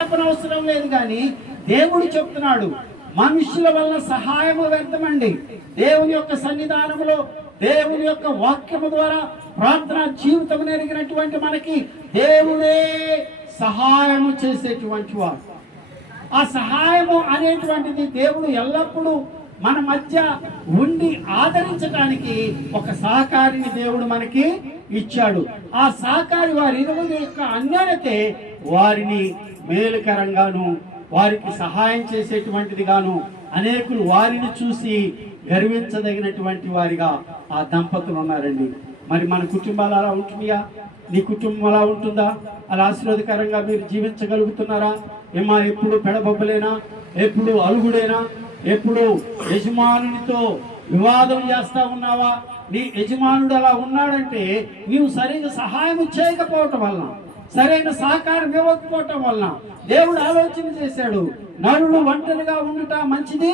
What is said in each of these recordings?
అవసరం లేదు కానీ దేవుడు చెప్తున్నాడు మనుషుల వల్ల సహాయము వ్యర్థమండి. దేవుని యొక్క సన్నిధానములో దేవుని యొక్క వాక్యము ద్వారా ప్రార్థన జీవితం ఎరిగినటువంటి మనకి దేవుడే సహాయము చేసేటువంటి వాడు. ఆ సహాయము అనేటువంటిది దేవుడు ఎల్లప్పుడూ మన మధ్య ఉండి ఆదరించడానికి ఒక సహకారిని దేవుడు మనకి ఇచ్చాడు. ఆ సహకారి వారి ఇరువురి యొక్క అన్యోన్యతే వారిని మేలుకరంగాను వారికి సహాయం చేసేటువంటిది గాను అనేకులు వారిని చూసి గర్వించదగినటువంటి వారిగా ఆ దంపతులు ఉన్నారండి. మరి మన కుటుంబాలు అలా ఉంటుందా నీ కుటుంబం అలా ఉంటుందా? అలా ఆశీర్వాదకరంగా మీరు జీవించగలుగుతున్నారా? ఏమా ఎప్పుడు పెడబొబ్బలేనా? ఎప్పుడు అలుగుడేనా? ఎప్పుడు యజమానునితో వివాదం చేస్తా ఉన్నావా? నీ యజమానుడు అలా ఉన్నాడంటే నీవు సరైన సహాయం చేయకపోవటం వలన సరైన సహకారం ఇవ్వకపోవటం వలన దేవుడు ఆలోచన చేశాడు నరుడు ఒంటరిగా ఉండుట మంచిది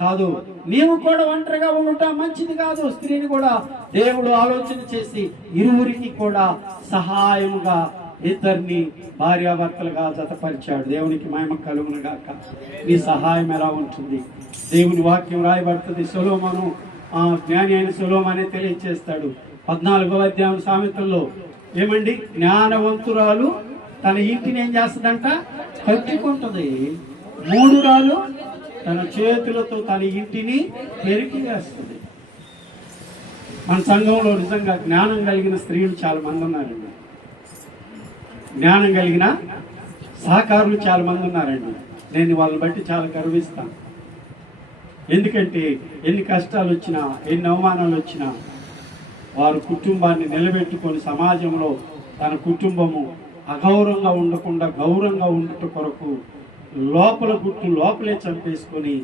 కాదు. నీవు కూడా ఒంటరిగా ఉండుట మంచిది కాదు. స్త్రీని కూడా దేవుడు ఆలోచన చేసి ఇరువురికి కూడా సహాయముగా ఇద్దరిని భార్యాభర్తలుగా జతపరిచాడు. దేవునికి మహిమ కలుగును గాక. నీ సహాయం ఎలా ఉంటుంది? దేవుని వాక్యం రాయబడుతుంది. సులోమను ఆ జ్ఞాని అయిన సులోమనే తెలియచేస్తాడు. పద్నాలుగో అధ్యాయం సామెతల్లో ఏమండి? జ్ఞానవంతురాలు తన ఇంటిని ఏం చేస్తుందంట? కట్టుకుంటుంది. మూడు రాలు తన చేతులతో తన ఇంటిని పెరిగి వేస్తుంది. మన సంఘంలో నిజంగా జ్ఞానం కలిగిన స్త్రీలు చాలా మంది ఉన్నారండి. జ్ఞానం కలిగిన సహకారులు చాలా మంది ఉన్నారండి. నేను వాళ్ళని బట్టి చాలా గర్విస్తాను. ఎందుకంటే ఎన్ని కష్టాలు వచ్చినా ఎన్ని అవమానాలు వచ్చినా వారు కుటుంబాన్ని నిలబెట్టుకొని సమాజంలో తన కుటుంబము అగౌరవంగా ఉండకుండా గౌరవంగా ఉండట కొరకు లోపల గుట్టు లోపలే చంపేసుకొని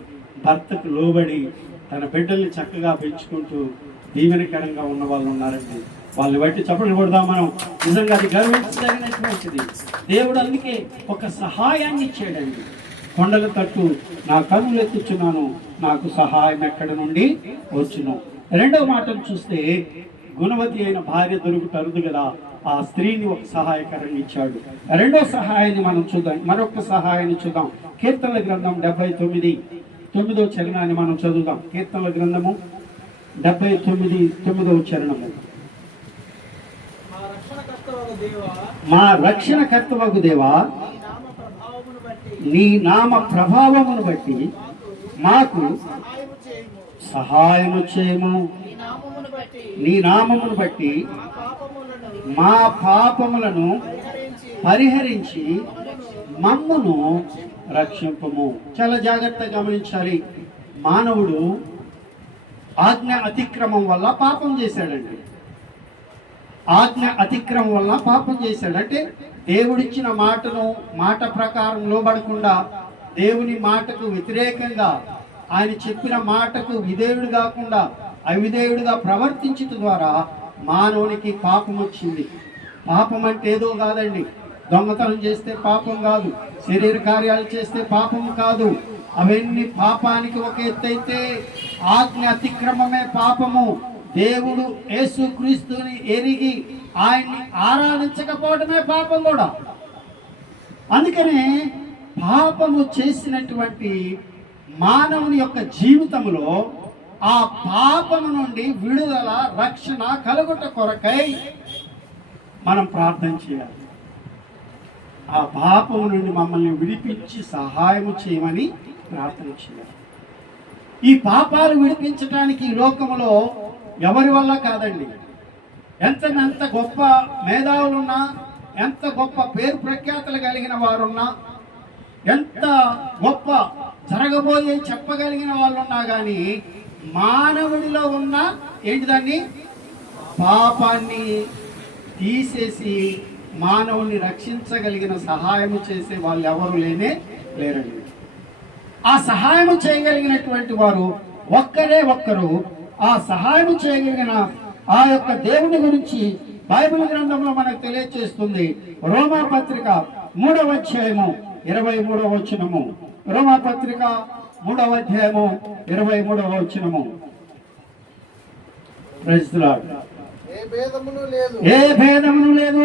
భర్తకు లోబడి తన బిడ్డల్ని చక్కగా పెంచుకుంటూ దీవెనకరంగా ఉన్న వాళ్ళు ఉన్నారండి. వాళ్ళు బట్టి చప్పట్లు కొడదాం మనం. నిజంగా అది గర్వించదగినటువంటిది దేవుడు అందుకే ఒక సహాయాన్ని ఇచ్చాడండి. కొండల తట్టు నా కనులు ఎత్తుచున్నాను. నాకు సహాయం ఎక్కడ నుండి వచ్చును. రెండవ మాటను చూస్తే గుణవతి అయిన భార్య దొరుకుతారు కదా ఆ స్త్రీని ఒక సహాయకరంగా ఇచ్చాడు. రెండో సహాయాన్ని మనం చూద్దాం. మరొక సహాయాన్ని చూద్దాం. కీర్తనల గ్రంథం డెబ్బై తొమ్మిది తొమ్మిదో చరణాన్ని మనం చదువుదాం. కీర్తనల గ్రంథము డెబ్బై తొమ్మిది తొమ్మిదవ చరణము. మా రక్షణ కర్తవగు దేవా నీ నామ ప్రభావమును బట్టి మాకు సహాయము చేయము. నీ నామమును బట్టి మా పాపములను పరిహరించి పరిహరించి మమ్మును రక్షింపము. చాలా జాగ్రత్తగా గమనించాలి. మానవుడు ఆజ్ఞ అతిక్రమం వల్ల పాపం చేశాడండి. ఆజ్ఞ అతిక్రమం వల్ల పాపం చేశాడు. అంటే దేవుడిచ్చిన మాటను మాట ప్రకారం లోబడకుండా దేవుని మాటకు వ్యతిరేకంగా ఆయన చెప్పిన మాటకు విధేయుడు కాకుండా అవిధేయుడిగా ప్రవర్తించటం ద్వారా మానవునికి పాపం వచ్చింది. పాపం అంటే ఏదో కాదండి. దొంగతనం చేస్తే పాపం కాదు. శరీర కార్యాలు చేస్తే పాపం కాదు. అవన్నీ పాపానికి ఒక ఎత్తు అయితే ఆజ్ఞ అతిక్రమమే పాపము. దేవుడు యేసుక్రీస్తుని ఎరిగి ఆయన్ని ఆరాధించకపోవడమే పాపం కూడా. అందుకనే పాపము చేసినటువంటి మానవుని యొక్క జీవితంలో ఆ పాపము నుండి విడుదల రక్షణ కలుగుట కొరకై మనం ప్రార్థన చేయాలి. ఆ పాపము నుండి మమ్మల్ని విడిపించి సహాయము చేయమని ప్రార్థన చేయాలి. ఈ పాపాలు విడిపించడానికి ఈ లోకములో ఎవరి వల్ల కాదండి? ఎంత ఎంత గొప్ప మేధావులున్నా ఎంత గొప్ప పేరు ప్రఖ్యాతలు కలిగిన వారున్నా ఎంత గొప్ప జరగబోయే చెప్పగలిగిన వాళ్ళు ఉన్నా కానీ మానవుడిలో ఉన్న ఏంటి దాన్ని? పాపాన్ని తీసేసి మానవుని రక్షించగలిగిన సహాయము చేసే వాళ్ళు ఎవరు లేనే లేరండి. ఆ సహాయం చేయగలిగినటువంటి వారు ఒక్కరే ఒక్కరు. ఆ సహాయం చేయగలిగిన ఆ యొక్క దేవుని గురించి బైబిల్ గ్రంథంలో మనకు తెలియజేస్తుంది రోమా పత్రిక మూడవ అధ్యాయము ఇరవై మూడవ వచనము. రోమా పత్రిక మూడవ అధ్యాయము ఇరవై మూడవ Lord. ఏ భేదమును లేదు.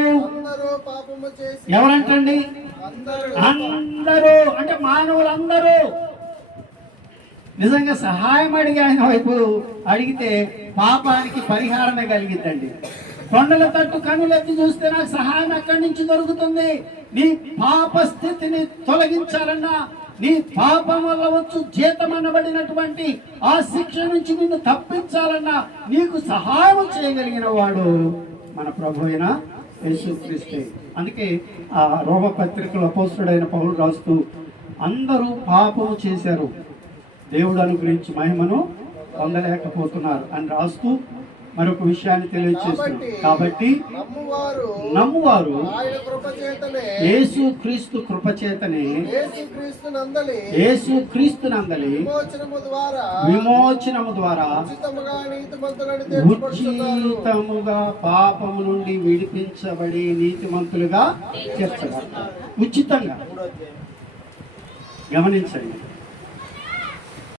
ఎవరంటండి? అందరూ. అంటే మానవులందరూ. నిజంగా సహాయం అడిగి ఆయన వైపు అడిగితే పాపానికి పరిహారమే కలిగిద్దండి. కొండల తట్టు కనులెత్తి చూస్తే నాకు సహాయం ఎక్కడి నుంచి దొరుకుతుంది? నీ పాప స్థితిని తొలగించాలన్నా నీ పాపం వల్ల వచ్చు జీతం అనబడినటువంటి ఆ శిక్ష నుంచి నిన్ను తప్పించాలన్నా నీకు సహాయం చేయగలిగిన వాడు మన ప్రభు అయిన యేసుక్రీస్తే. అందుకే ఆ రోమ పత్రికలో పౌరులు రాస్తూ అందరూ పాపము చేశారు. దేవుడు అనుగ్రహించి మహిమను పొందలేకపోతున్నారు అని రాస్తూ మరొక విషయాన్ని తెలియజేస్తున్నారు కాబట్టి నమ్మువారు యేసు క్రీస్తు కృపచేతనే యేసు క్రీస్తు నందలి విమోచనము ద్వారా విమోచనము ద్వారా ఉచితముగా పాపము నుండి విడిపించబడి నీతిమంతులుగా తీర్చబడతారు. ఉచితంగా. గమనించండి.